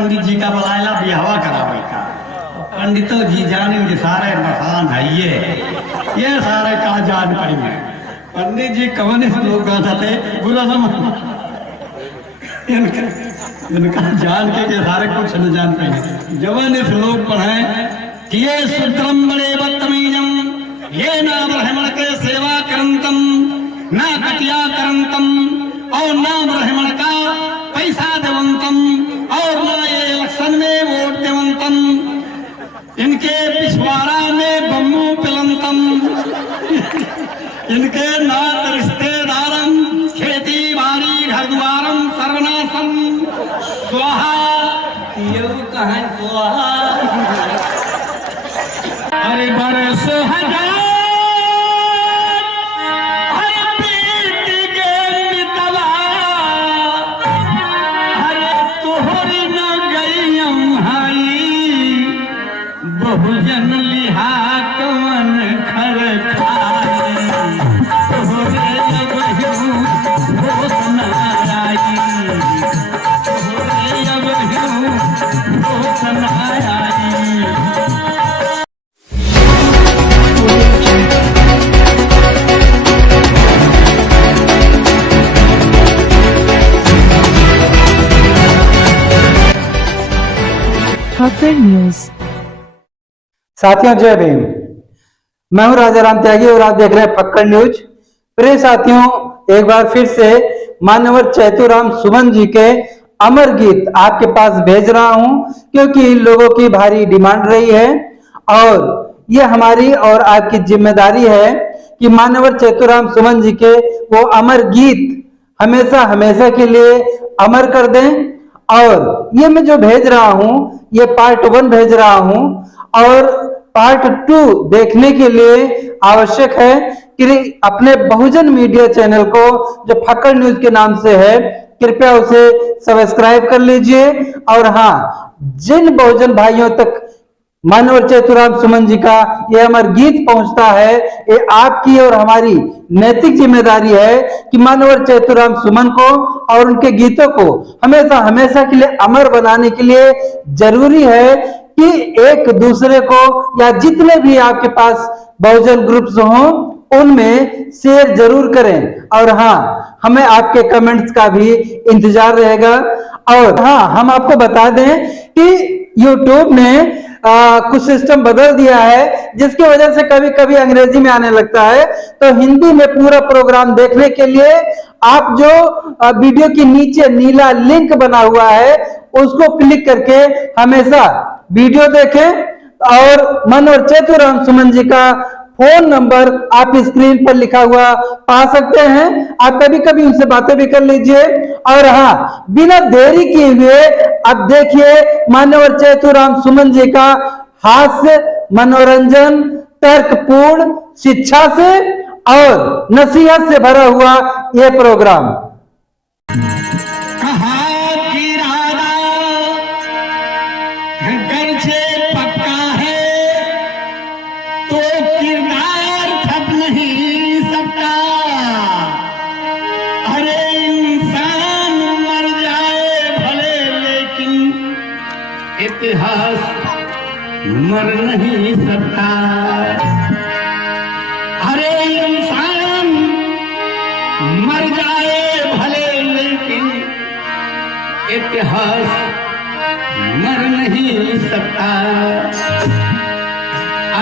पंडित जी का बुलाएला बिहावा करावे का। पंडितों जी जानेंगे सारे मसान है ये सारे का जान पाएंगे। पंडित जी कौन लोग गाता थे बुरा समझ इनका जान के सारे कुछ न जान पाएंगे। जवन इस लोग पढ़ाए कि ये शुद्रम बड़े बदतमीजम, ये ना ब्राह्मण के सेवा करंतम, ना कटिया करंतम, और ना ब्राह्मण का पैसा देवंतम, और ना ये इलेक्शन में वोट देवंतम, इनके पिछवाड़ा में बम्मू पिलंतम, इनके नात रिश्तेदारम, खेती बाड़ी घर द्वारम सर्वनाशम स्वाहा। ये कहाँ स्वाहा? अरे बरस हजार अरे पीट के मितवा, अरे तोहरी न गई हाई, बहुजन लिहा कवन खर खाए, तोहरे अबहिं होत न आई, तोहरे अबहिं होत न आई। फक्कड़ न्यूज। साथियों जय भीम, मैं हूं राजा राम त्यागी और आप देख रहे हैं फक्कड़ न्यूज। प्रिय साथियों, एक बार फिर से मान्यवर चैतुराम सुमन जी के अमर गीत आपके पास भेज रहा हूं, क्योंकि लोगों की भारी डिमांड रही है और ये हमारी और आपकी जिम्मेदारी है कि मान्यवर चैतुराम सुमन जी के वो अमर गीत हमेशा हमेशा के लिए अमर कर दें। और ये मैं जो भेज रहा हूं ये पार्ट 1 भेज रहा हूं और पार्ट 2 देखने के लिए आवश्यक है कि अपने बहुजन मीडिया चैनल को जो फक्कड़ न्यूज के नाम से है कृपया उसे सब्सक्राइब कर लीजिए। और हाँ, जिन बहुजन भाइयों तक मान्यवर चैतुराम सुमन जी का ये अमर गीत पहुंचता है, ये आपकी और हमारी नैतिक जिम्मेदारी है कि मान्यवर चैतुराम सुमन को और उनके गीतों को हमेशा हमेशा के लिए अमर बनाने के लिए जरूरी है कि एक दूसरे को या जितने भी आपके पास बहुजन ग्रुप्स हों उनमें शेयर जरूर करें। और हाँ, हमें आपके कमेंट्स का भी इंतजार रहेगा। और हाँ, हम आपको बता दें कि YouTube ने कुछ सिस्टम बदल दिया है, जिसकी वजह से कभी कभी अंग्रेजी में आने लगता है, तो हिंदी में पूरा प्रोग्राम देखने के लिए आप जो वीडियो के नीचे नीला लिंक बना हुआ है उसको क्लिक करके हमेशा वीडियो देखें। और मान्यवर चैतुराम सुमन जी का फोन नंबर आप स्क्रीन पर लिखा हुआ पा सकते हैं, आप कभी कभी उनसे बातें भी कर लीजिए। और हाँ, बिना देरी किए हुए अब देखिए मान्यवर चैतुराम सुमन जी का हास्य, मनोरंजन, तर्कपूर्ण, शिक्षा से और नसीहत से भरा हुआ यह प्रोग्राम। इतिहास मर नहीं सकता। अरे इंसान मर जाए भले लेकिन इतिहास मर नहीं सकता।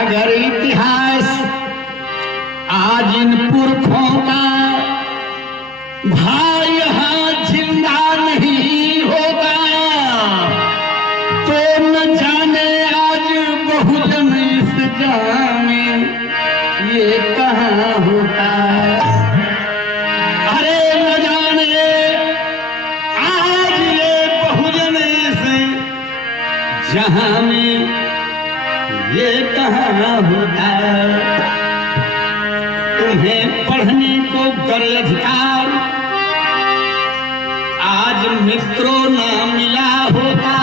अगर इतिहास आज इन पुरखों का भाई यहाँ जिंदा नहीं होगा तो न जाने आज बहुजन इस जहां में ये कहाँ होता। अरे न जाने आज ये बहुजन इस जहां में ये कहाँ होता। तुम्हें पढ़ने को गर अधिकार आज मित्रों न मिला होता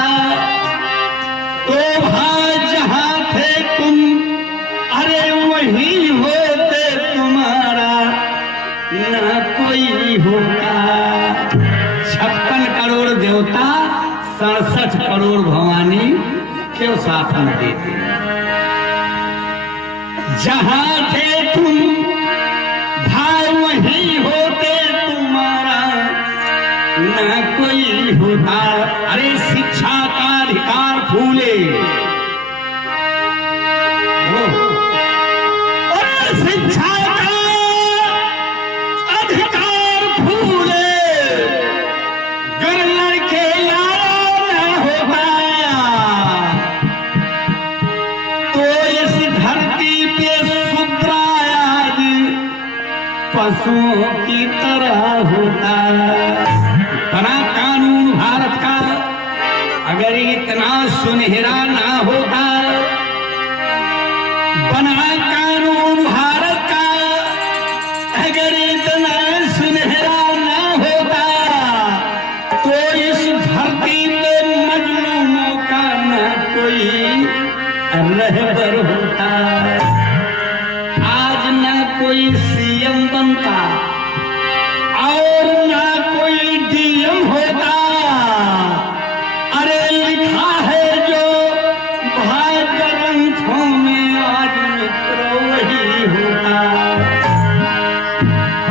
तो भाई जहां थे तुम अरे वही होते तुम्हारा न कोई होता। 56 करोड़ देवता 67 करोड़ भवानी क्यों साथ न देते। जहां थे तुम भाई वहीं होते तुम्हारा न कोई होता। अरे शिक्षा का अधिकार फूले, अरे शिक्षा का अधिकार फूले, गर लड़के लाया न होता तो इस धरती पे शूद्र आज पशुओं की तरह होता। बना कानून भारत का अगर इतना सुनहरा ना होता, बना कानून भारत का अगर इतना सुनहरा ना होता तो इस धरती पे मजलूमों का न कोई रहबर होता। आज न कोई सीएम बनता और न कोई डीएम होता। अरे लिखा है जो भाई ग्रंथों में आज मित्र वही होता।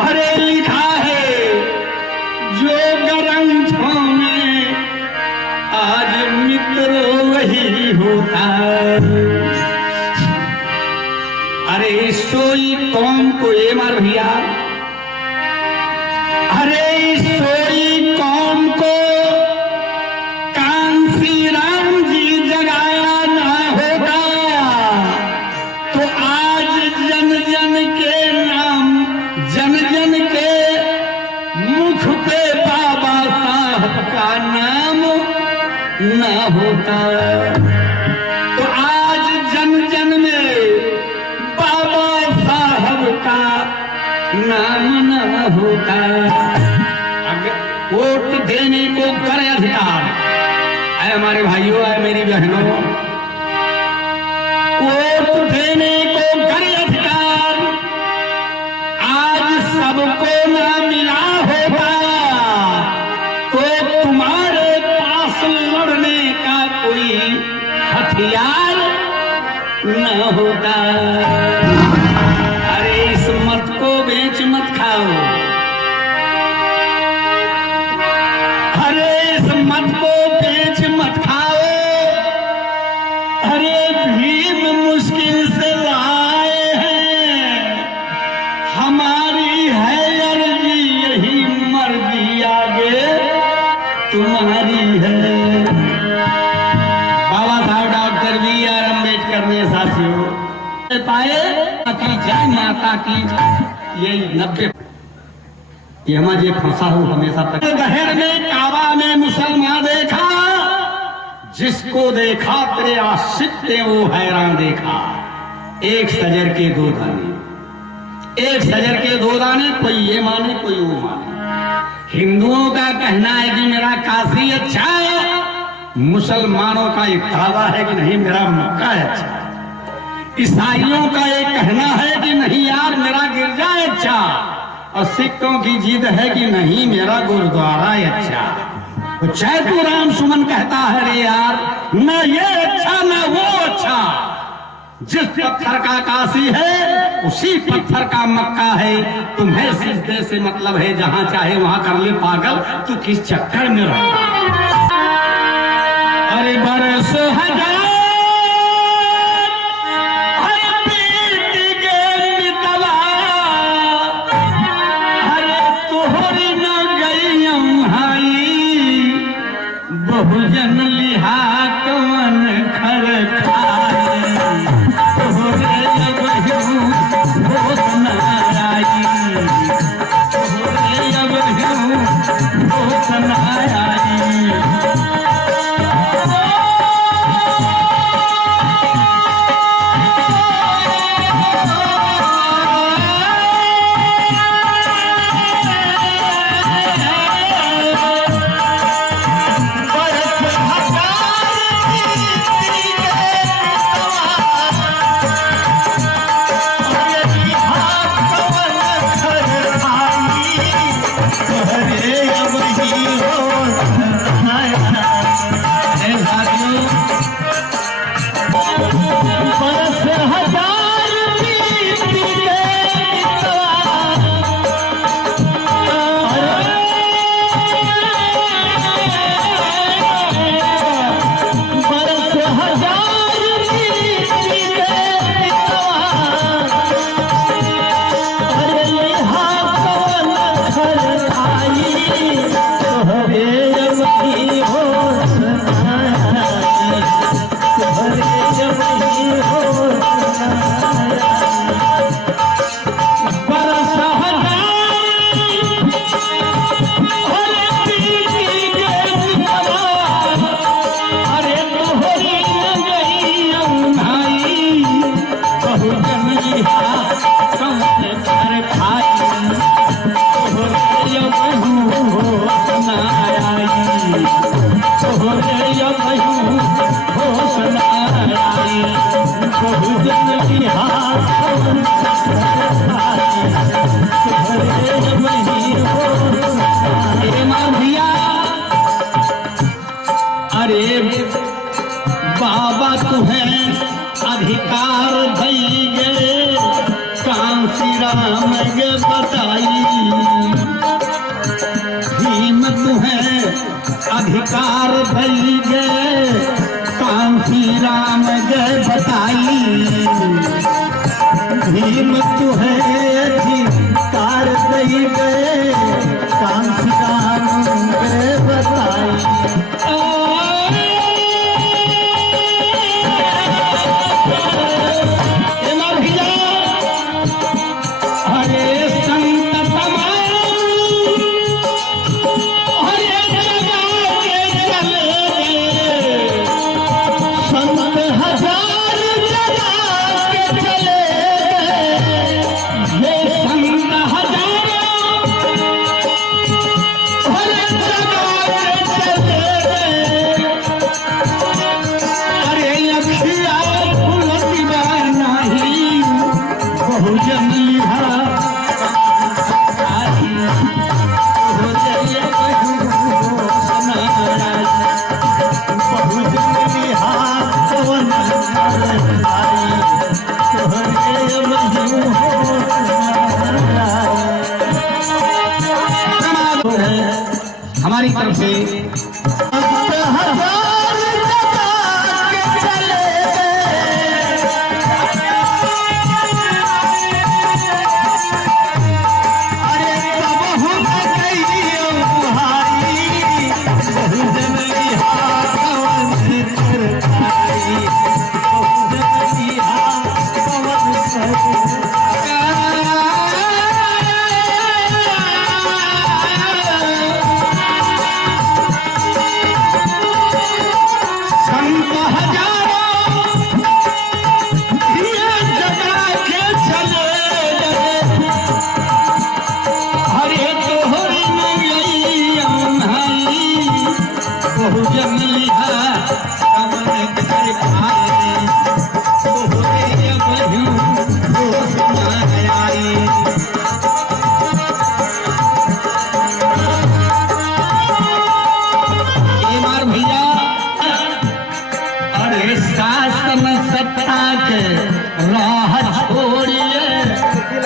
अरे लिखा है जो ग्रंथों में आज मित्र वही होता। अरे सोई कौम को ये मार भैया, अरे सोई कौम को कांसी राम जी जगाया ना होगा तो आज जन जन के नाम, जन जन के मुख पे बाबा साहब का नाम ना होता। तो आज जन जन में बाबा साहब का नाम न होता। अगर वोट देने को करे अधिकार, ऐ हमारे भाइयों, ऐ मेरी बहनों, वोट देने को करे अधिकार आज सबको ना मिला होगा तो तुम्हारे पास लड़ने का कोई हथियार न होता। अरे इस मत को बेच मत खाओ, अरे इस मत को बेच मत खाओ। अरे भीम मुश्किल से लाए हैं, हमारी है अर्जी यही मर्जी आगे तुम्हारी है। बाबा साहब डॉक्टर बी.आर. अम्बेडकर ने साथियों पाए की जय माता की ये 90 ये हमारे फंसा हूं हमेशा तक। बहर में काबा में मुसलमान देखा, जिसको देखा तेरे आशिक ने वो हैरान देखा। एक सजर के दो दाने, एक सजर के दो दाने, कोई ये माने कोई वो माने। हिंदुओं का कहना है कि मेरा काशी अच्छा है, मुसलमानों का एक दावा है कि नहीं मेरा मक्का अच्छा। ईसाइयों का एक कहना है कि नहीं यार मेरा गिरजा अच्छा, और सिखों की जिद है कि नहीं मेरा गुरुद्वारा अच्छा। तो चैतू राम सुमन कहता है रे यार न ये अच्छा न वो अच्छा, जिस पत्थर का काशी है उसी पत्थर का मक्का है। तुम्हें सिजदे से मतलब है, जहां चाहे वहां कर ले पागल, तू किस चक्कर में रहता। अरे बरस हजार बहुजन लिहा कवन खर खाए, तोहरे अब यूं होत न आई, तोहरे अब यूं होत न आई। अरे बाबा तुम्हें अधिकार दई गे कांसी राम गे बताई भीम तुम्हें अधिकार दई गे कांसी राम गे बताई भीम तुम्हें अधिकार दई गे कांसी राम गे बताई हमारी तरफ से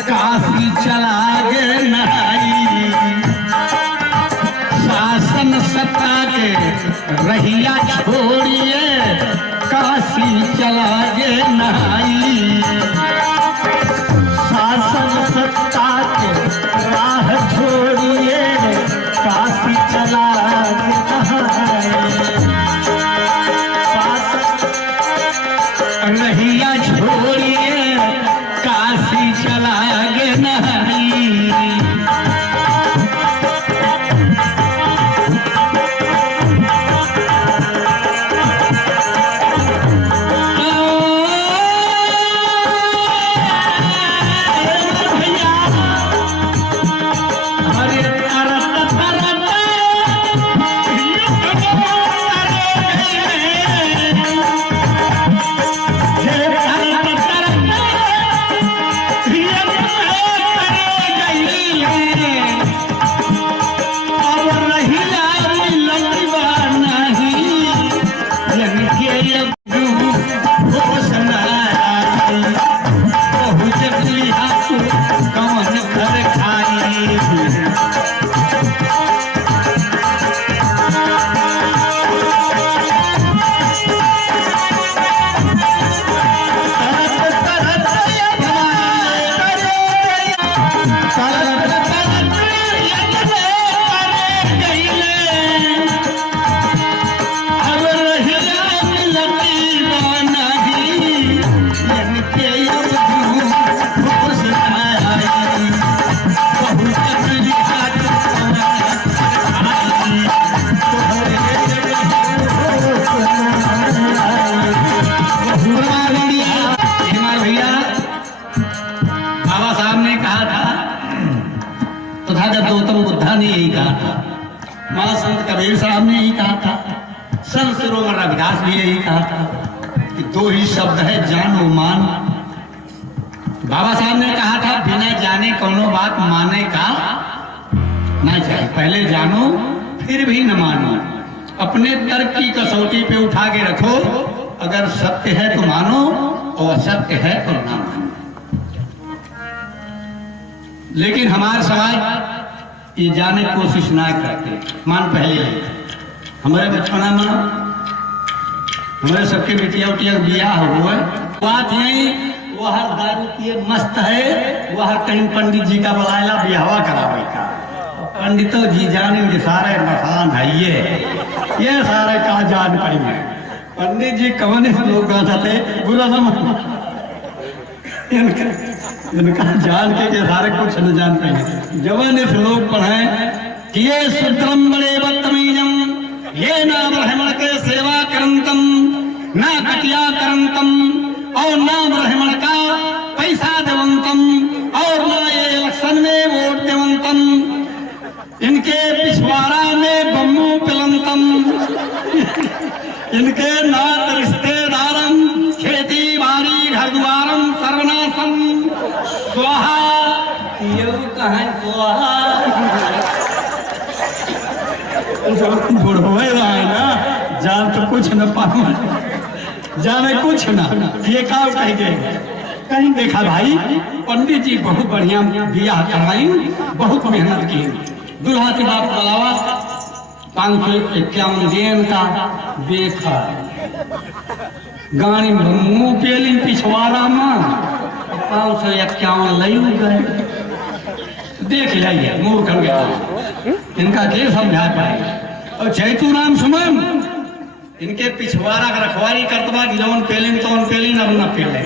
काशी चला गे नहाई शासन सत्ता के रहिया छोड़िए काशी चला गे नहाई शासन सत्ता के राह छोड़िए काशी चला गे नहाई रहिया छोड़िए काशी चला गे नहाई महासंत कबीर साहब ने यही कहा था, संत शिरोमणि रविदास भी यही कहा था कि दो ही शब्द है जान और मान। बाबा साहब ने कहा था बिना जाने कोनो बात माने का नहीं चाहिए, पहले जानो फिर भी न मानो। अपने तर्क की कसौटी पे उठा के रखो। अगर सत्य है तो मानो और असत्य है तो ना मानो। लेकिन हमारे समाज ये जाने की कोशिश ना करते। मान पहले हमारे बचपना में हमारे सबके बेटिया उटिया बियाह हुआ है। बात यही वह दारू पिए मस्त है, वह कहीं पंडित जी का बुलाएला बिहावा करावे का। पंडितों जी जाने के सारे मसान है ये सारे का जान पाएंगे। पंडित जी कौन लोग थे बुरा इनका जान के सारे कुछ न जान पाएंगे। जवान इस लोग पढ़े कि ये शुद्रम बड़े बदतमीजम, ये ना ब्राह्मण के सेवा करंतम, ना कटिया करंतम, और ना ब्राह्मण का पैसा देवंतम, और ना ये इलेक्शन में वोट देवंतम, इनके पिछवाड़ा में बम्मू पिलंतम, इनके नात रिश्तेदारम, खेती बाड़ी घर द्वारम सर्वनाशम स्वाहा। ये कहा स्वाहा बुढ़ोए रहा है ना, जान तो कुछ न पाऊं, जाने कुछ ना ये काम कह गए। कहीं देखा भाई पंडित जी बहुत बढ़िया बियाह कराई, बहुत मेहनत की। दुल्हा के बाप बुलावा 551 दिन का देखा गाड़ी मुंह पेली पिछवाड़ा में 551 लई गए। देख लिया मूर्ख गया, इनका के समझा पाए। और जैतू राम सुमन इनके पिछवाड़ा का रखवारी करतवा जौन पेलिन तौन पेलिन अब न पेले।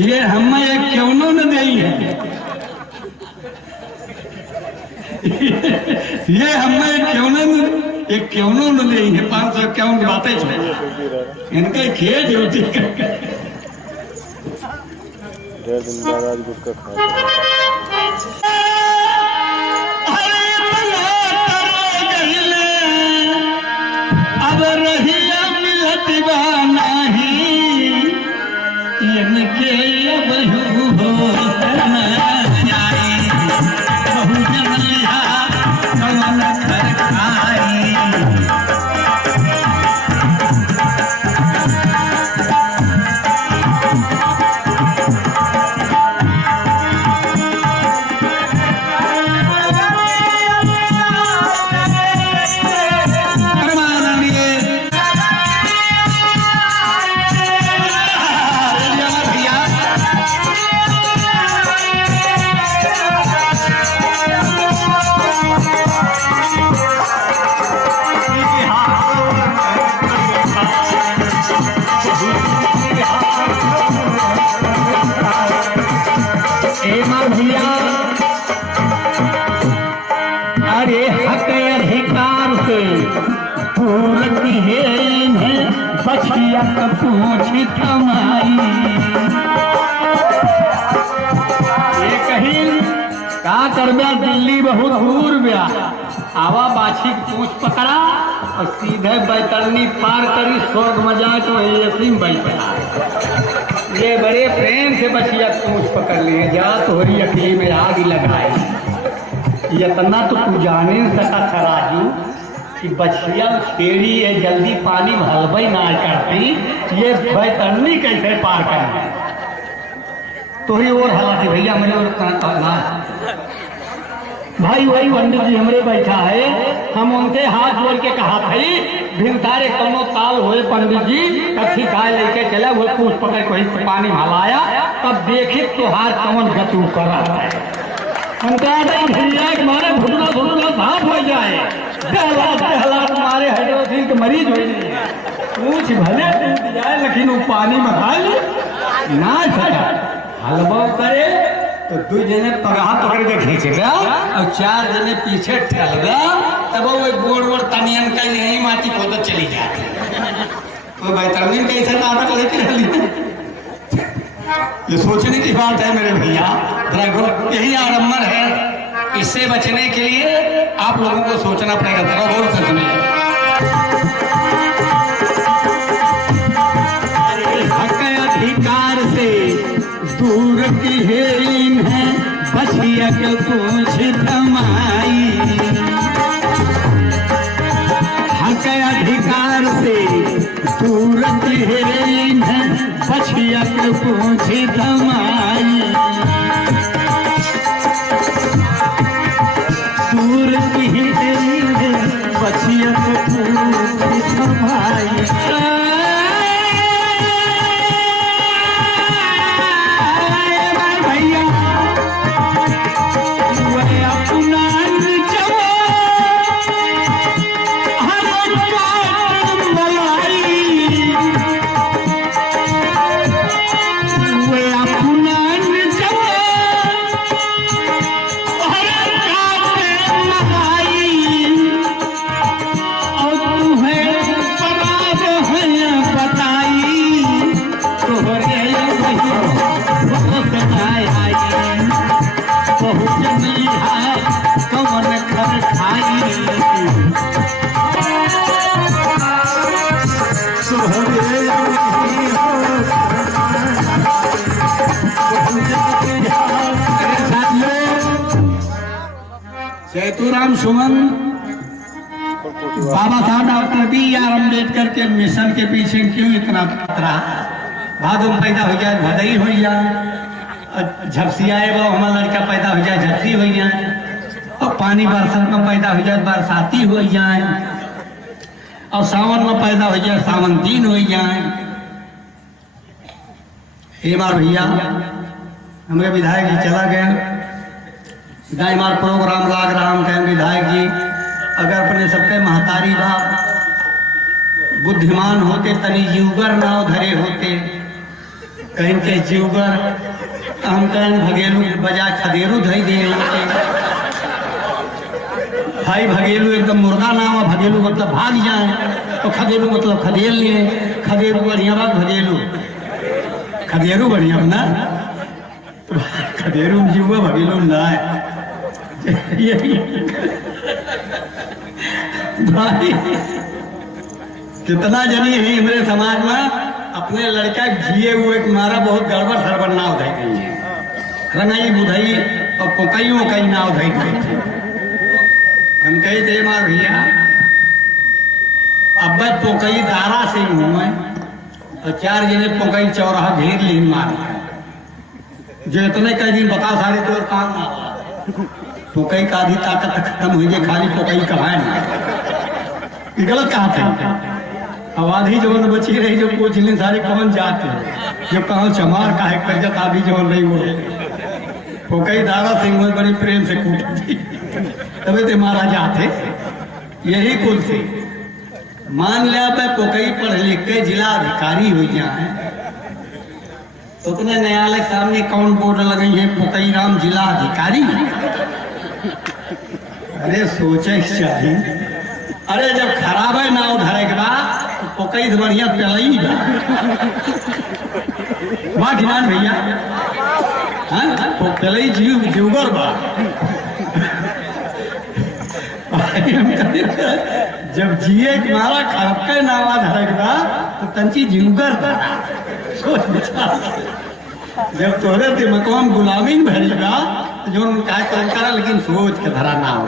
ये हमें एक क्यों न दे है ये हमें क्यों न दे है 551 बातें छोड़ इनके खेत ड्यूटी डेढ़ दिन बाद आज गुटखा खा अब रहिया मिलत नहीं इनके अब हो जाए बहु जन लिया कमल कर खाई। अरे हक अधिकार से पूरती है इन्हें बछिया का पूछ थमाई। ये कहीं का कर गया दिल्ली बहुत दूर गया आवा बाछी पूछ पकड़ा और सीधे बैतरनी पार करी स्वर्ग मजा तो ऐसी बैठा। ये बड़े प्रेम से बछिया पूछ पकड़ लिए जा तोहरी अकेली में आग लगाई। इतना तो तू जाने सका था राजू कि बछिया छेड़ी है जल्दी पानी हलबई ना करती ये बैतरनी कैसे पार करना। तो ही और हालात भैया मेरे और कहना भाई वही पंडित जी हमरे बैठा है हम उनसे हाथ जोड़ के कहा भाई भिनसारे कौनो ताल हुए पंडित जी कच्ची खाए लेके चला वो पूछ पकड़ कोई पानी हलाया तब देखे तुहार कौन गतू कर रहा है। मारे भुटना भुटना साफ हो जाए तुम्हारे हाइड्रोसिन के मरीज हो पूछ भले टूट जाए लेकिन वो पानी में हाल ना सका हलवा करे तो 2 जने पगहा पकड़ के खींचेगा और 4 जने पीछे ठहरेगा तब वो गोड़ वोड़ तनियन का नहीं माटी खोद चली जाती। तो बैतरनी कैसे नाटक लेके रही ये सोचने की बात है मेरे भैया। यही आडम्बर है, इससे बचने के लिए आप लोगों को सोचना पड़ेगा। थोड़ा गौर से सुनिए। हक अधिकार से दूर की है इन्हें बछिया के पूछ थमाई। बचियत पूछी धमाई दूर की बचियत पूछी धमाई भैया वह अपना चैतुराम सुमन बाबा साहब डॉक्टर बी आर अम्बेडकर के मिशन के पीछे क्यों इतना खतरा भादों पैदा हो जाए भदई हो जाए झपसी आए वो हमारा लड़का पैदा हो जाए झपसी हो जाए और पानी बरसात में पैदा हो जाए बरसाती हो जाए और सावन में पैदा हो जाए सावन दिन हो जाए। एक बार भैया हमारे विधायक जी चला गया हमारा प्रोग्राम लाग रहा हम कहें विधायक जी अगर अपने सबके महतारी बाप बुद्धिमान होते तनी जीवगर नाव धरे होते कहीं के जीवगर हम कहें भगेलू बजाय खदेरू धई दिए होते भाई भगेलू एकदम मुर्गा नाम है भगेलू मतलब भाग जाए तो खदेरू मतलब खदेल लिए खदेरू बढ़िया बात भगेलू खदेरू बढ़िया ना खदेरू जीव भगेलू ना है भाई कितना जनी है हमारे समाज में अपने लड़का जिए हुए मारा बहुत गड़बड़ सरबड़ नाव धई गई है रंगाई बुधाई और पोकई कई नाव धई गई थी हम कही थे मार भैया अब पोकई दारा से घूमे और 4 जने पोकई चौराहा घेर लीन मार जो इतने कई दिन बता सारे तो काम ना पोकई का आधी ताकत खत्म हुई है खाली पोकई कहा ना गलत कहा थे अब आधी जवन बची रही जो पूछ लें सारे कौन जाते हैं जो कहा चमार का है करजत आधी जवन रही वो पोकई दारा सिंह बड़ी प्रेम से कूटती तभी तो मारा जाते यही कुल से मान लिया मैं पोकई पढ़ लिख के जिला अधिकारी हो जाए तो अपने न्यायालय सामने कौन बोर्ड लगे है पोकई राम जिला अधिकारी अरे सोचे चाहिए अरे जब खराब है ना उधरे के बाद तो पोकई से बढ़िया पेलई वाह ध्यान भैया हाँ पेलई जीवगर बा जब जिए के मारा खराब के नावा धरेगा तो तंची जीवगर था सोच विचार जब तोरे दिमाग गुलामी भरेगा जो काय करा लेकिन सोच के धरा ना हो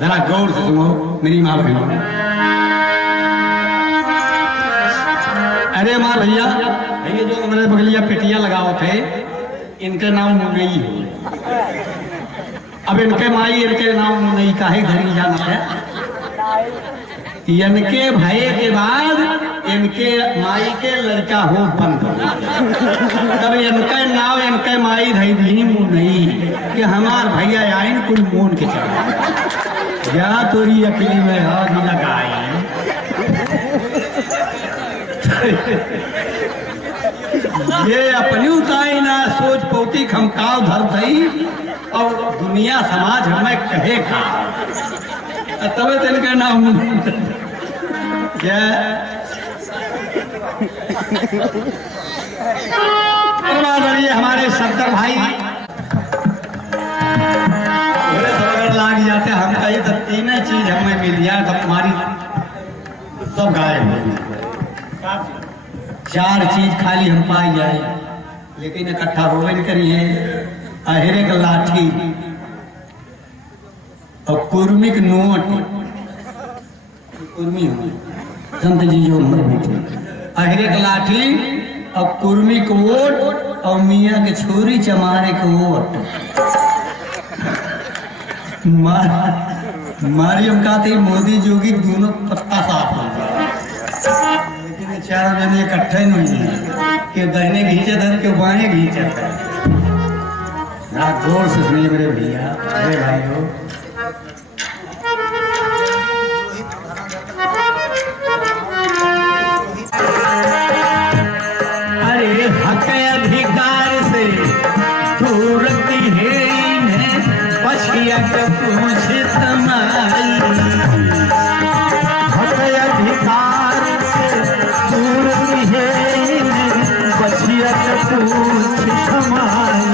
जरा गौर से सुनो मेरी माँ बहनों अरे माँ भैया भैया जो हमारे बगलिया पेटियां लगाओ थे इनके नाम मुनई हो अब इनके माई इनके नाम मुनई का ही धरी जाना है इनके भय के बाद इनके माई के लड़का हो बंद तब इनके नाव इनके माई धई दी मुनई कि हमार भैया आइन कुल मोन के चला या तोरी अकली में हाथ लगाई ये अपनी उताई ना सोच पोती खमकाव धर दई और दुनिया समाज हमें कहे का तब इनका नाम क्या हमारे सत्तर भाई लाग जाते हम कही तो 3 चीज हमें मिल जाए तो हमारी सब गायब हो 4 चीज खाली हम पाई जाए लेकिन इकट्ठा होवे नहीं करिए अहिरे का लाठी और कुर्मी के नोट कुर्मी संत जी जो उम्र बैठे अहिरे का लाठी और कुर्मी को वोट और मियाँ के छोरी चमारे को वोट। मारियम का थी मोदी जोगी दोनों पत्ता साफ हो गया, लेकिन चार जने इकट्ठे नहीं है कि दाहिने घींचे धर के बाएं घींचे धर। जोर से सुनिए मेरे भैया, मेरे भाइयों, अरे हक अधिकार से दूरती है इन्हें पछिया के पूछ समाई। हक अधिकार से दूरती है इन्हें पछिया के पूछ समाई।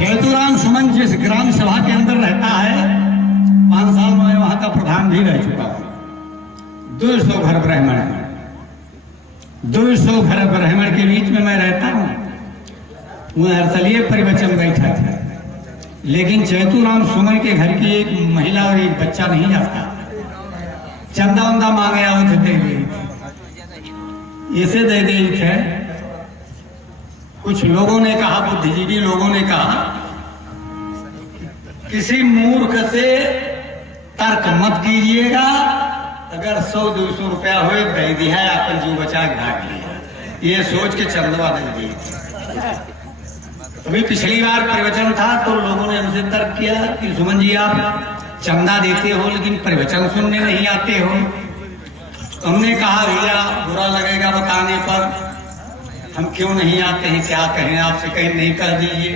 चैतुराम सुमन जिस ग्राम सभा के अंदर रहता है, 5 साल में वहां का प्रधान भी रह चुका हूं। 200 घर ब्राह्मण है, 200 घर ब्राह्मण के बीच में मैं रहता हूं। वह अरसलिए प्रवचन बैठा था, लेकिन चैतुराम सुमन के घर की एक महिला और एक बच्चा नहीं जाता। चंदा उंदा मांगे आओ थे, दे दी, इसे दे दी थे। कुछ लोगों ने कहा, बुद्धिजीवी लोगों ने कहा, किसी मूर्ख से तर्क मत कीजिएगा। अगर 100-200 रुपया हो दे दिया है, आपन जीव बचा के भाग लिया, ये सोच के चंदवा दे दी। अभी पिछली बार प्रवचन था तो लोगों ने हमसे तर्क किया कि सुमन जी आप चंदा देते हो लेकिन प्रवचन सुनने नहीं आते हो। हमने कहा भैया बुरा लगेगा बताने पर, हम क्यों नहीं आते हैं, क्या कहें आपसे, कहीं नहीं कह दीजिए।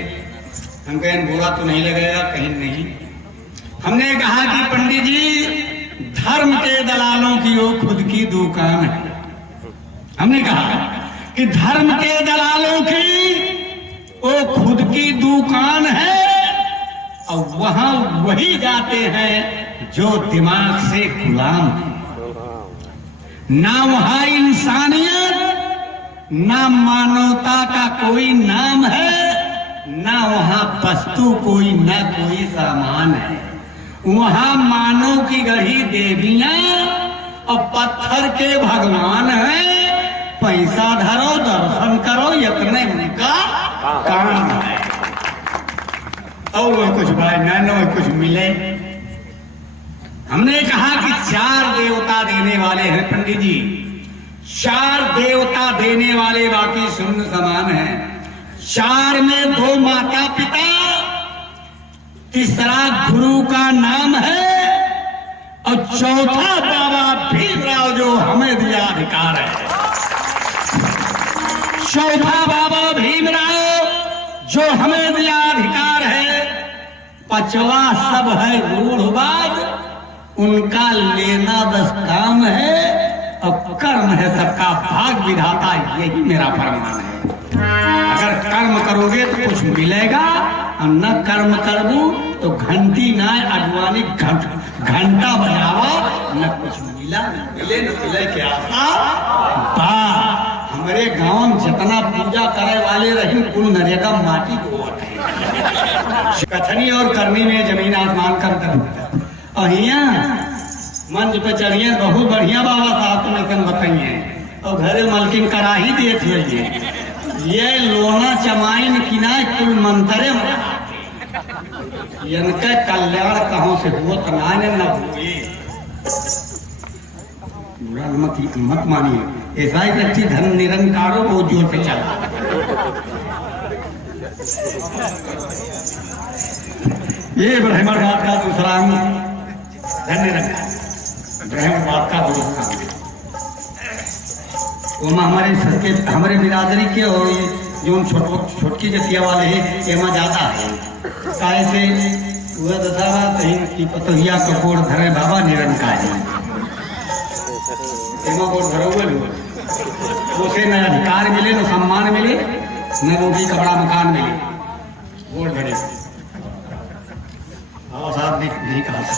हम कहें बुरा तो नहीं लगेगा, कहीं नहीं। हमने कहा कि पंडित जी धर्म के दलालों की वो खुद की दुकान है। हमने कहा कि धर्म के दलालों की वो खुद की दुकान है और वहां वही जाते हैं जो दिमाग से गुलाम है। ना वहां इंसानियत, ना मानवता का कोई नाम है, ना वहां वस्तु कोई, ना कोई सामान है। वहां मानव की गढ़ी देवियां और पत्थर के भगवान हैं। पैसा धरो, दर्शन करो, इतने उनका काम है। और वो कुछ भाई नैनो कुछ मिले। हमने कहा कि 4 देवता देने वाले हैं पंडित जी, 4 देवता देने वाले, बाकी शून्य समान है। 4 में 2 माता पिता, तीसरा गुरु का नाम है और चौथा बाबा भीमराव जो हमें दिया अधिकार है। चौथा बाबा भीमराव जो हमें दिया अधिकार है। 5वां सब है रूढ़वाद, उनका लेना बस काम है और कर्म है सबका भाग विधाता, यही मेरा फरमान है। अगर कर्म करोगे तो कुछ मिलेगा और न कर्म करबू तो घंटी ना अडवाणी घंटा बजावा, न कुछ मिला न मिले, न मिले क्या हमारे गांव में जितना पूजा करे वाले रही कुल नरेगा माटी को कथनी और करनी में जमीन आसमान का अंतर होता है। और यहाँ मंच पे चढ़िए, बहुत बढ़िया बाबा साहब तुम्हें बताइए, और घरे मलकिन कराही देख लीजिए। ये लोना चमाइन किनाए कुल मंतरे इनके कल्याण कहाँ से हुआ तनाने न हुए। बुरा मत मानिए, ऐसा ही सच्ची धन निरंकारो बहुत जोर से चला। ये ब्रह्मवाद का दूसरा अंग धन निरंकार, ब्रह्मवाद का दूसरा अंग। वो हमारे सबके हमारे बिरादरी के और जो छोटकी जतिया वाले हैं एमा ज्यादा है। कैसे वह दशा कहीं की पतोहिया कपूर धरे बाबा निरंकारी एमा बोल धरो उसे न अधिकार मिले न सम्मान मिले न रोटी कपड़ा मकान मिले। वोट धरे बाबा साहब ने नहीं कहा था।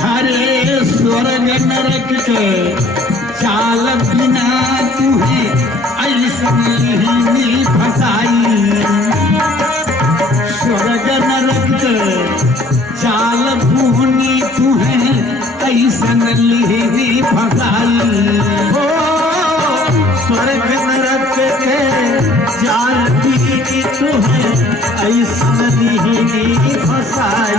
हरे स्वर्ग नरक के चाल बिना तुम्हें ऐसी फसाई। स्वर्ग नरक के चाल भूनी तुम्हें ऐसन ली फसाई। हो स्वर्ग नरक के जाल भी तुम्हें ऐसन ली फसाई।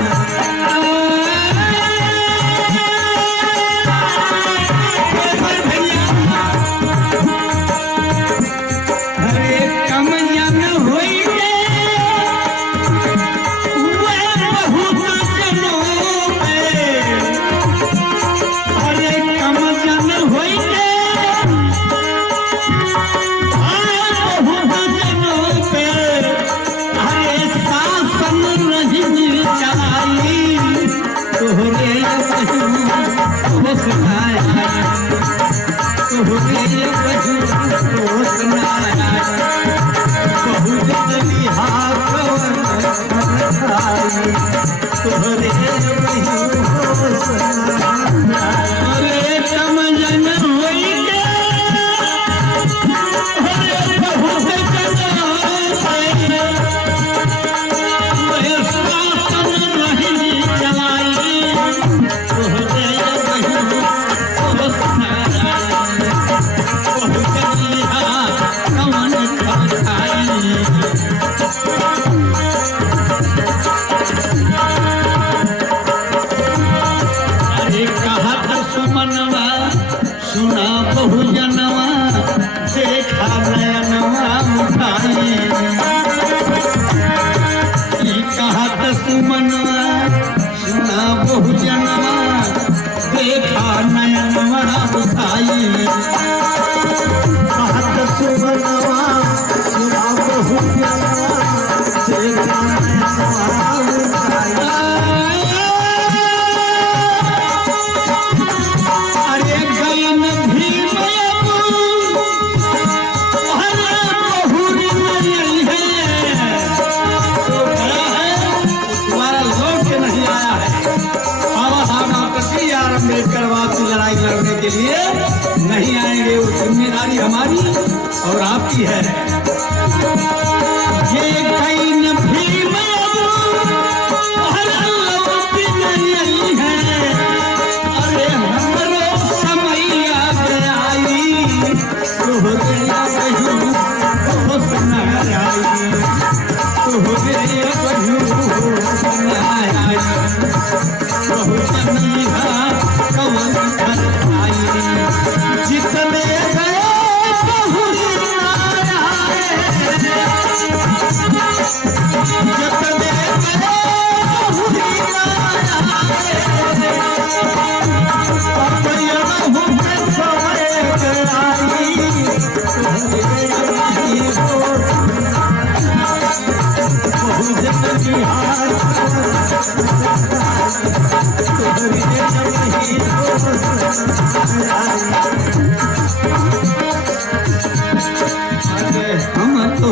लड़ाई लड़ने के लिए नहीं आएंगे, वो जिम्मेदारी हमारी और आपकी है। ये कहीं न भी नहीं है, अरे हमरो समय आ गई, हो गया बहू हुस्न आई, हो गया बहू हुस्न आई, जितने गए हम तो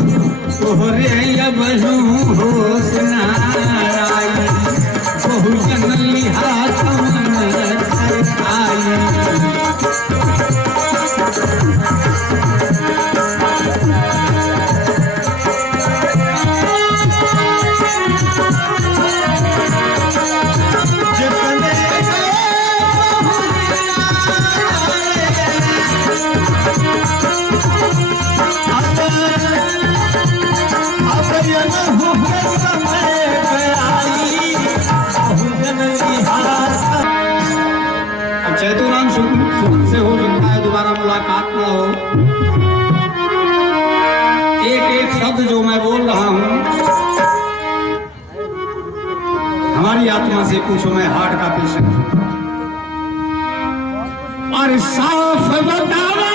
तोहरे बहू हुस्न आई, बहुजन लिहाज आई। जितने चैतुराम सुमन से हो सकता है दोबारा मुलाकात ना हो। एक एक शब्द जो मैं बोल रहा हूं हमारी आत्मा से पूछो, मैं हार्ट का पेशेंट हूं। और साफ बतावा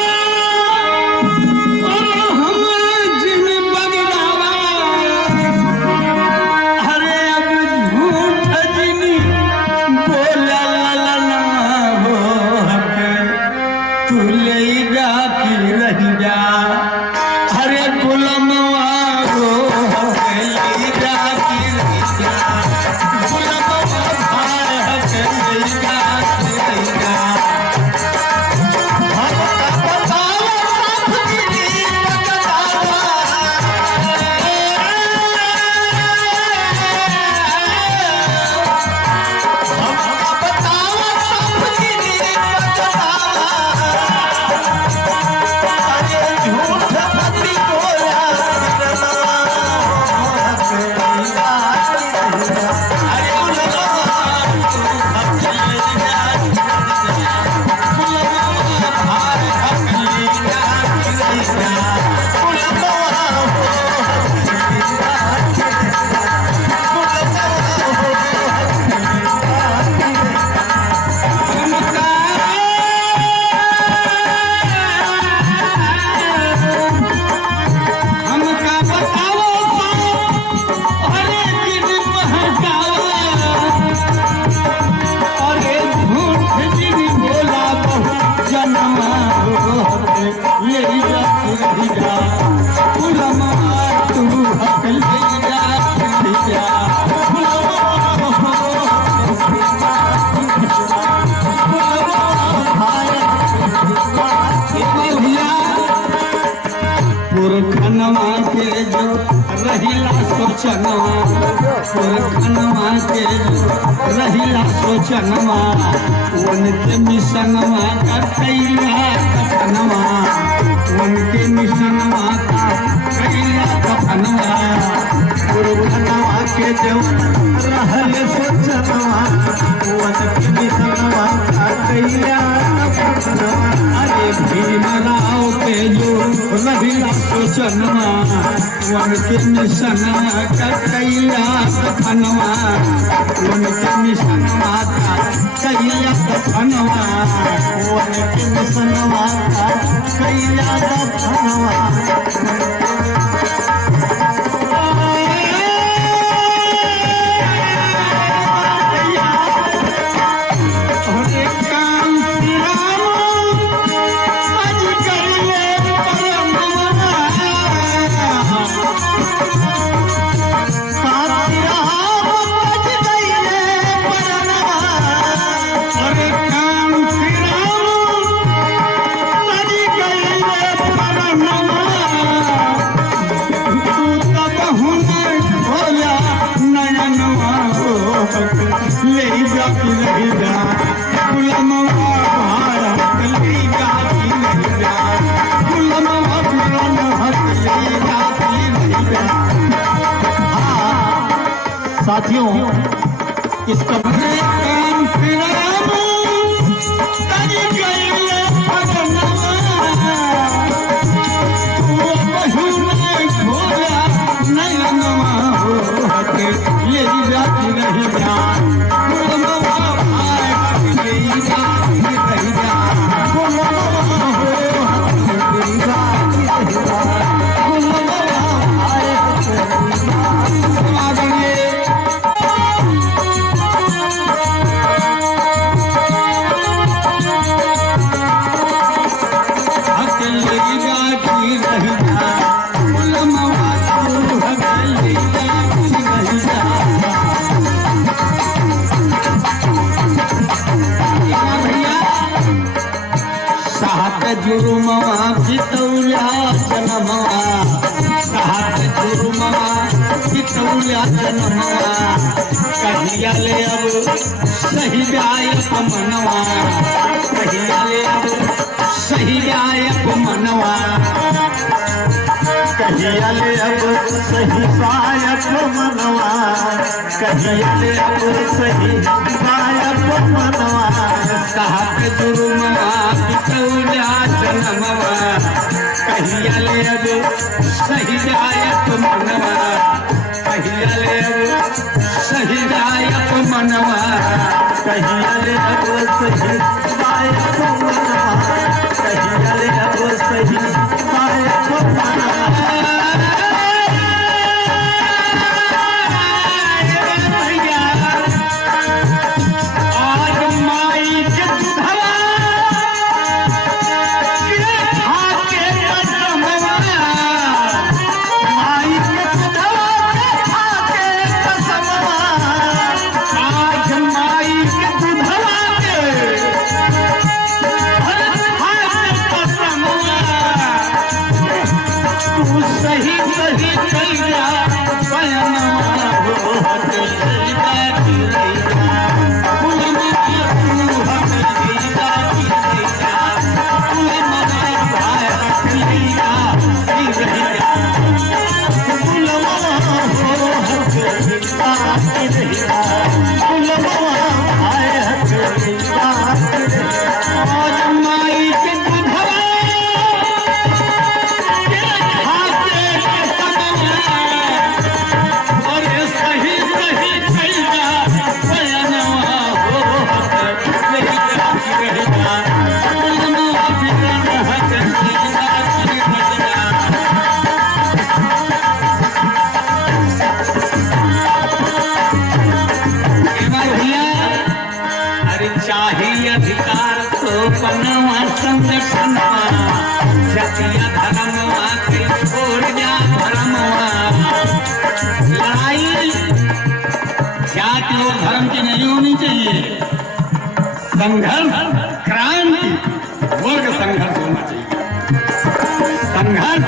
पुरखनवा के जो रहिला सोचनवा, पुरखनवा के जो रहिला सोचनवा, उनके मिशनवा का कैला कफनवा, उनके मिशनवा का कैला कफनवा। पुरखनवा के जो रहल सोचनवा, उनके मिशनवा का कैला कफनवा। अरे भीमराव के जो रहिला सोचनवा, उनके मिशनवा का कैला कफनवा, उनके मिशनवा का कैला कफनवा, उनके मिशनवा का कैला कफनवा। साथियों, इस कमरे जुर्मवा बितौल्या जनमवा, साहत जुर्मवा बितौल्या जनमवा। कहिया ले अब सही गायक मनवा, कहिया ले अब सही गायक मनवा, कहिया ले अब सही गायक मनवा, कहिया ले अब सही गायक मनवा। साहत के जुर्मवा बितौला जनमवा कहिया ले अब सही जायत मनवा कहिया ले अब सही जायत मनवा कहिया ले अब सही जायत मनवा कहिया ले अब सही जायत मनवा अधिकार तो बनवा संगठनवा जातिया धर्मवा के छोड़ जा धर्मवा लड़ाई जाति और धर्म की नहीं होनी चाहिए संघर्ष क्रांति वर्ग संघर्ष होना चाहिए संघर्ष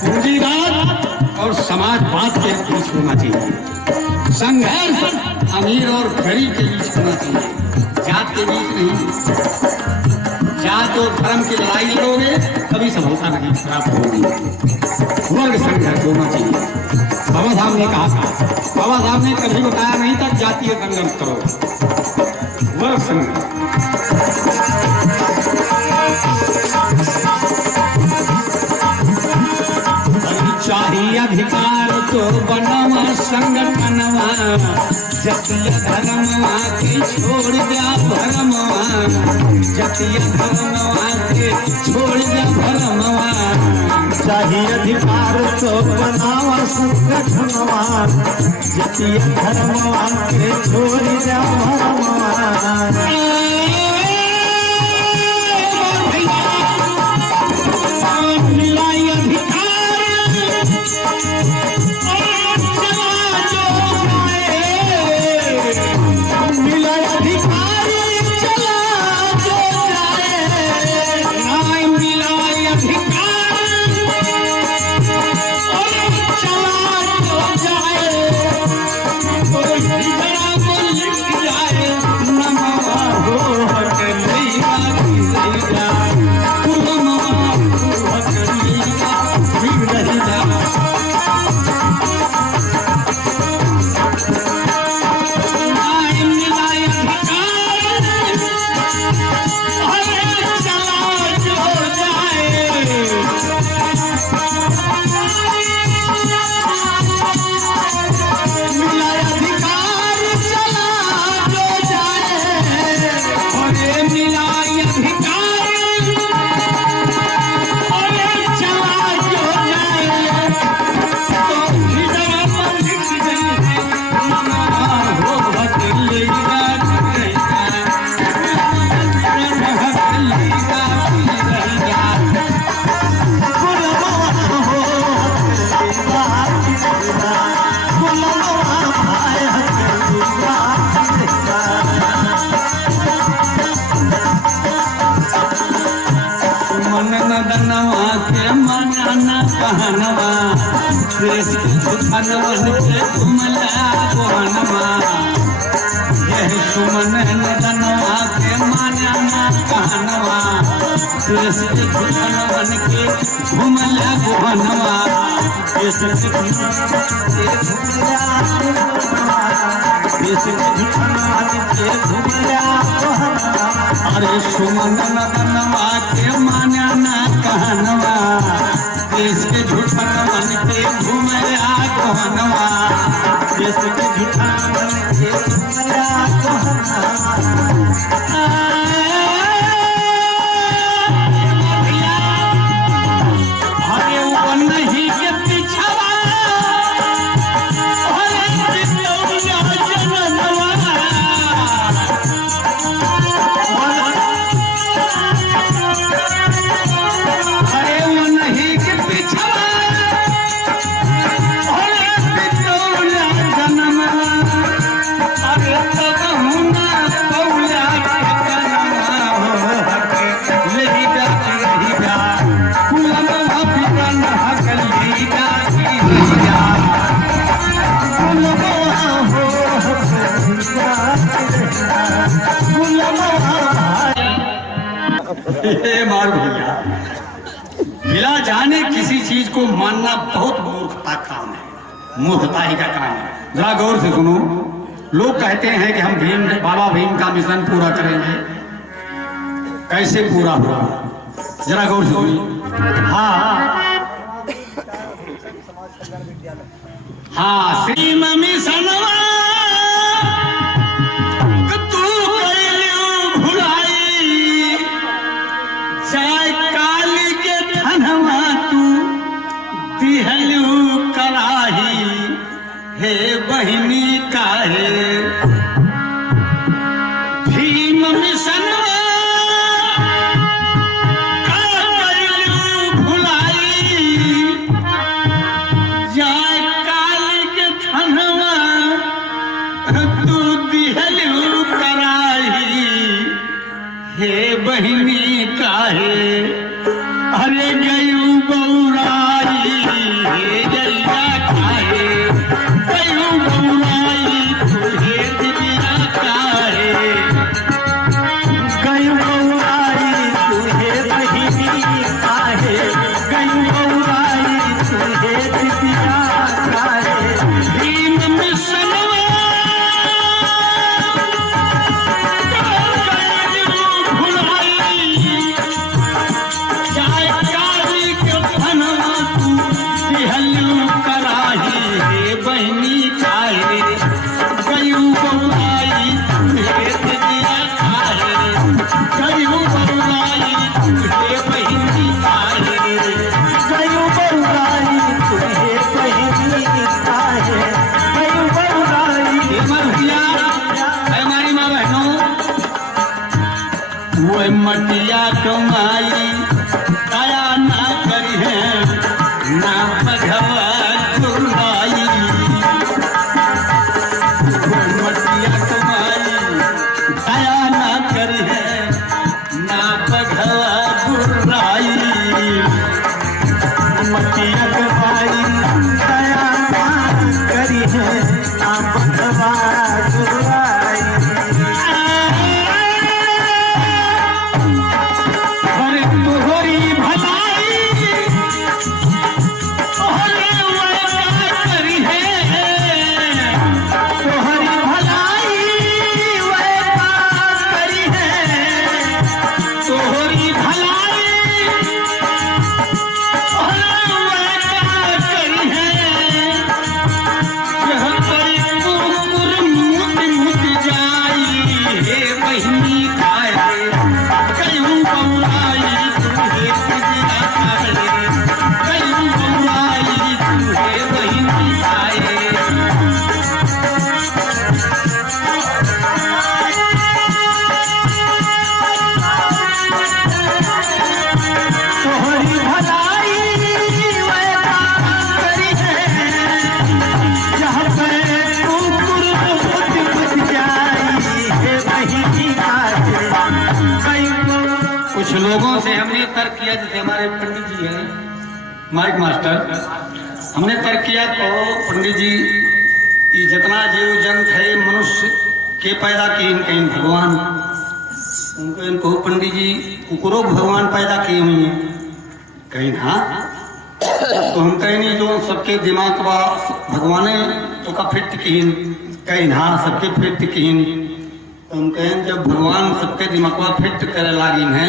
पूंजीवाद और समाजवाद के बीच होना चाहिए संघर्ष अमीर और गरीब के बीच होना चाहिए जात के बीच नहीं जात और धर्म की लड़ाई लड़ोगे कभी सफलता नहीं प्राप्त होगी वर्ग संघर्ष होना चाहिए बाबा साहब ने कहा था बाबा साहब ने कभी बताया नहीं था जातीय संघर्ष करो वर्ग संघर्ष चाहिए अधिकार तो बनवा संगठनवा जातीय धर्मवा के छोड़ जा भरमवा जातीय धर्मवा के छोड़ जा भरमवा चाहिए अधिकार तो बनवा संगठनवा जातीय धर्मवा के छोड़ जा भरमवा कहनवा देश सुखनवन के तुमला बहनवा यह सुमन नदनवा के मानना कहनवा देश के दुल्हन बन के घूमला गोहनवा देश के दुल्हन के घूमला गोहनवा अरे सुमन नदनवा के माना ना कहनवा देश के दुल्हन बन के घूमला गोहनवा देश के दुल्हन बन के घूमला गोहनवा नहीं के पिछवा अरे वो नहीं के पिछवा जन्म अरे तब हुना पौला मारू भैया बिना जाने किसी चीज को मानना बहुत मूर्खता काम है, मूर्खता ही का काम है। जरा गौर से सुनो, लोग कहते हैं कि हम बाबा भीम का मिशन पूरा करेंगे, कैसे पूरा हुआ जरा गौर से सुनिए। हाँ श्री मिशनवा हे बहिनी काहे भीम मिशन भुलाई जाय काल के थनवा तू दिहलू कराही हे बहिनी काहे अरे गयू बौराई हे जैया काहे मटिया कमाई दया ना करी है ना भगवा गुरुआई मटिया कमाई दया ना करी है ना भगवा गुरुआई मटिया कमाई दया ना करी है ना भगवा गुरुआई कुछ लोगों से हमने तर्क किया, जैसे हमारे पंडित जी हैं माइक मास्टर, हमने तर्क किया तो पंडित जी जितना जीव जंत है मनुष्य के पैदा की कहीं भगवान उनको इनको पंडित जी कुकुरों भगवान पैदा किए हुए हैं। कहीं हाँ तो हम कहीं नहीं जो सबके दिमाग बा भगवाने तो का फिट कीन कहीं हाँ सबके फिट कीन तो हम कहें जब भगवान सबके दिमागवा फिट करे लागिन है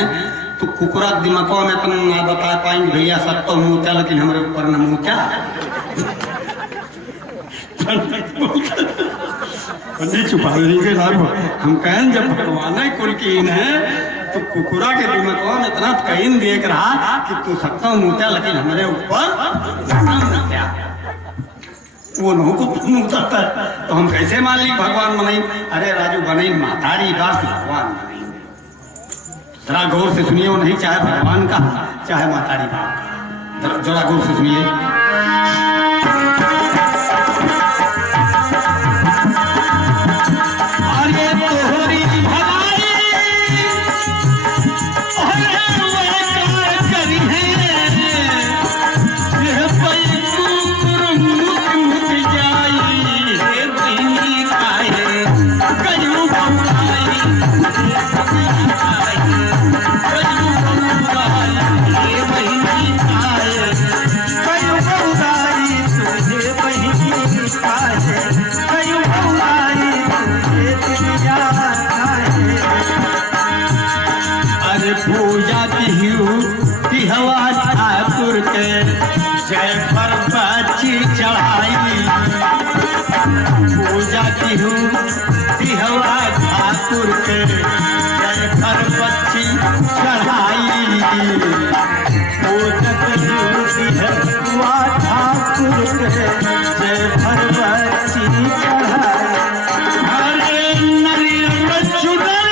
तो कुकुरा दिमागवा में तुम ना बता पाएंगे भैया सब तो मुँह लेकिन हमारे ऊपर न मुँह क्या पंडित छुपा के लाभ हम कहें जब भगवान कुल कीन है तो कुकुरा के दिमागवा में इतना कहीं देख रहा कि तू सकता मुँह लेकिन हमारे ऊपर क्या वो नौ को मुँहता है तो हम कैसे मान ली भगवान बनाई। अरे राजू बनाई मातारी बात भगवान बनाई। जरा गौर से सुनिए वो नहीं चाहे भगवान का चाहे मातारी बात जरा गौर से सुनिए। पूजा की हवा ठाकुर के जय पर बच्ची चढ़ाई पूजा की हवा ठाकुर के जय पर बच्ची चढ़ाई पूजक हवा ठाकुर के जय पर बच्ची चढ़ाई। हरे नरियल चुनरी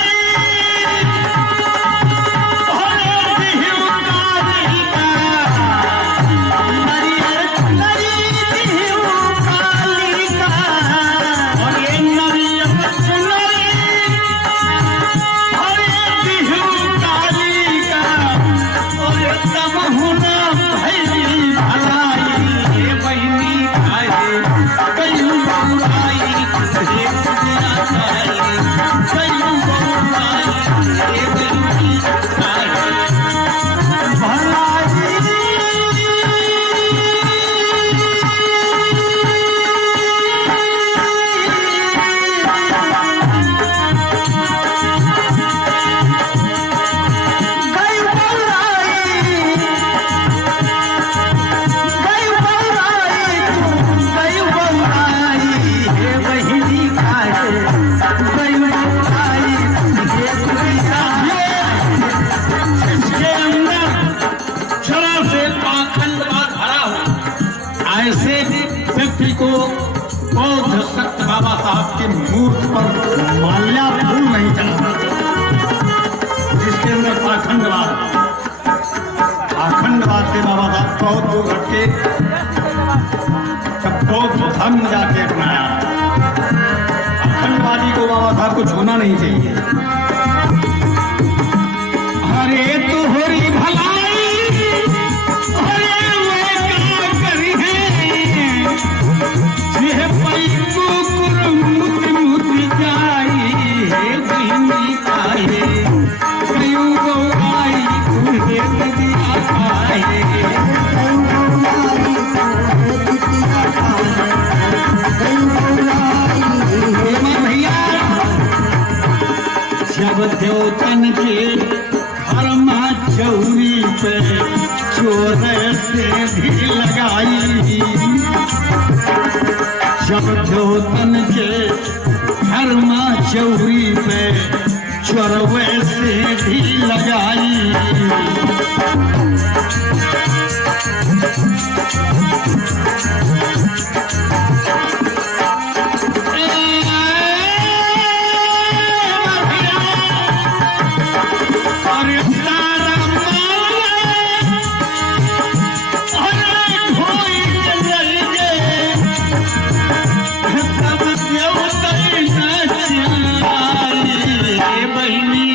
ऐसे व्यक्ति को बौद्ध सक्त बाबा साहब के मूर्त पर माल्या फूल नहीं चढ़ाना जिसके अंदर पाखंडवाद से बाबा साहब बहुत दूर हटके जब बौद्ध धर्म जाके अपनाया पाखंडवादी को बाबा साहब को छूना नहीं चाहिए। अरे तो होरी भलाई जब देवतन के घर में चौरी पे चोर से भी लगाई जब देवतन के घर में चौरी पे चोरवे से भी लगाई बहनी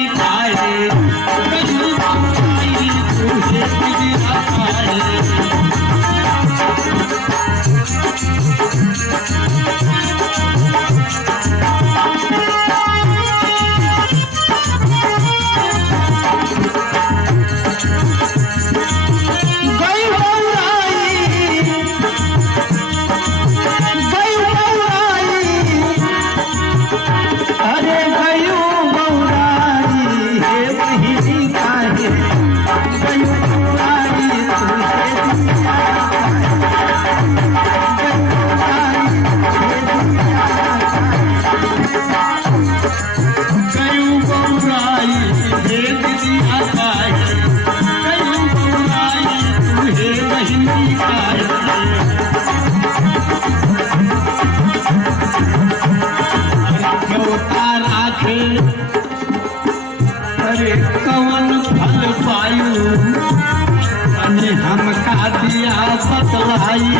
दिया बतलाई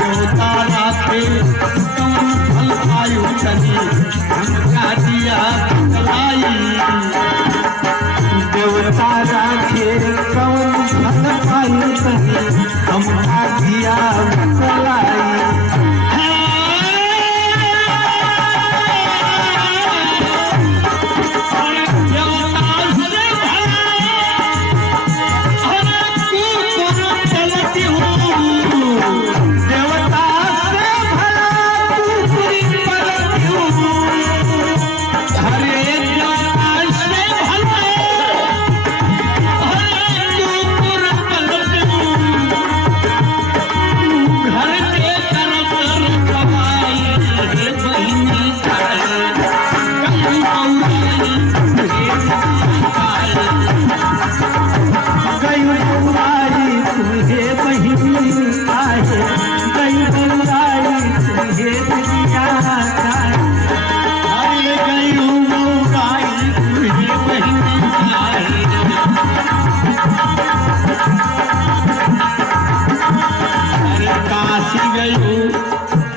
देवता राखे कौन फल आयु चली हमका दिया बतलाई देवता राखे कौन फल आयु चली हमका दिया बतलाई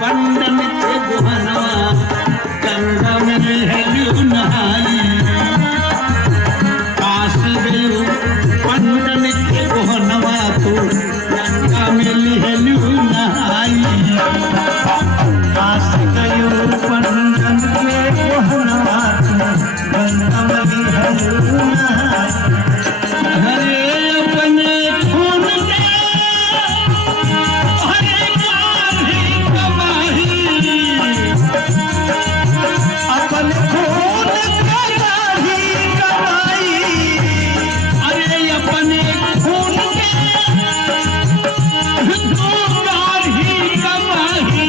पंडन के गुहना गंगा में हेलू नहाई काशी गयू पंडन के गुहनवा तो गंगा में हेलू नहाई काशी गयू पंडन के गुहनवा तो गंगा में हेलू नहाई हरे अपने खून के हरे गाधी कमाई अपन खून का गाढ़ी कमाई अरे अपने खून के गाधी कमाई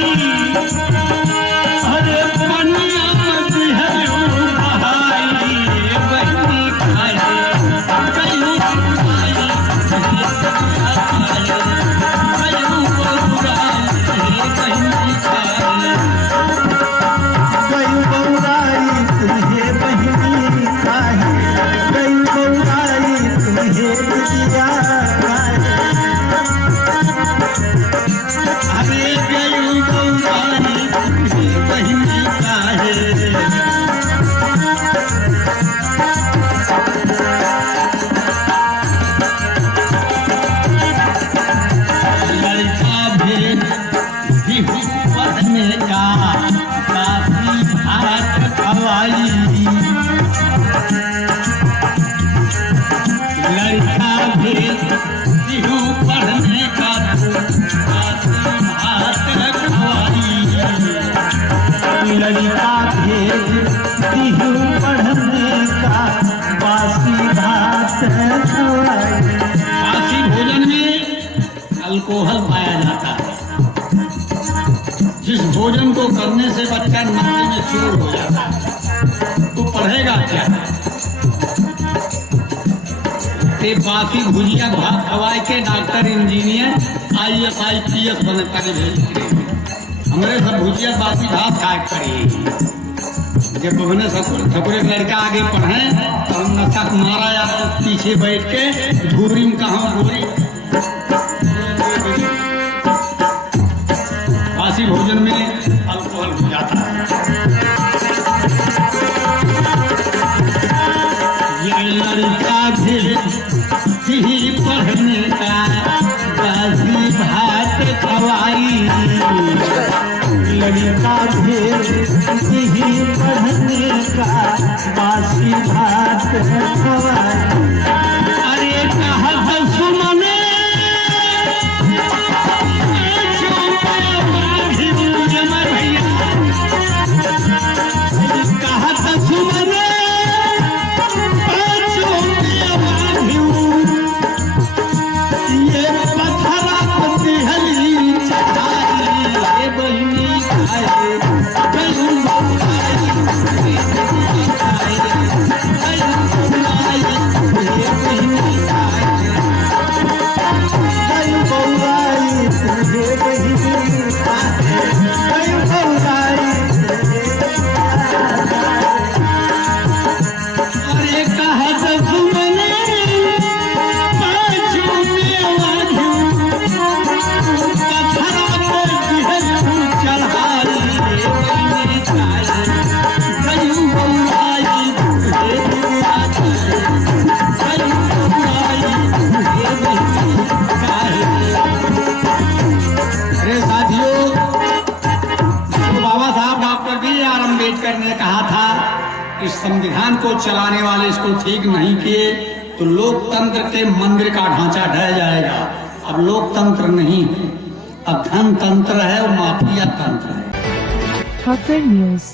अरे पनिया बिहलो बहाई बहनी खाई कयू गयू बउराई तुझे बहिनी काहे गयू बउराई तुझे दिया काहे अरे गयू गौरानी बहनी काहे लड़का भेद बिहू पढ़ने का काफी भात खवाई लड़का भेद बिहू पढ़ने का काफी भात खवाई ललिता भेज दिहू पढ़ने का बासी भात खवाई बासी भोजन में अल्कोहल पाया जाता है जिस भोजन को करने से बच्चा नशे में चूर हो जाता है तो पढ़ेगा क्या ते बासी भुजिया भात खवाए के डॉक्टर इंजीनियर IAS IPS बनता के भेज हमरे सब भुजिया बासी भात खाए करिए जब बहने ठकुरे लड़का आगे पढ़े तो हम नशा मारा या पीछे बैठ के धूरी में कहाँ गोरी बासी भोजन में अल्कोहल हो जाता है ये लड़का भी पढ़ने का बासी भात खवाई ललिता भेज दिही पढ़ने का बासी भात खवाई अरे कहा सुमने कहा सुमने ये पथरा पति हली चढ़ाई बहनी खाए गयू इस संविधान को चलाने वाले इसको ठीक नहीं किए तो लोकतंत्र के मंदिर का ढांचा ढह जाएगा। अब लोकतंत्र नहीं है, अब धन तंत्र है और माफिया तंत्र है। Khafar News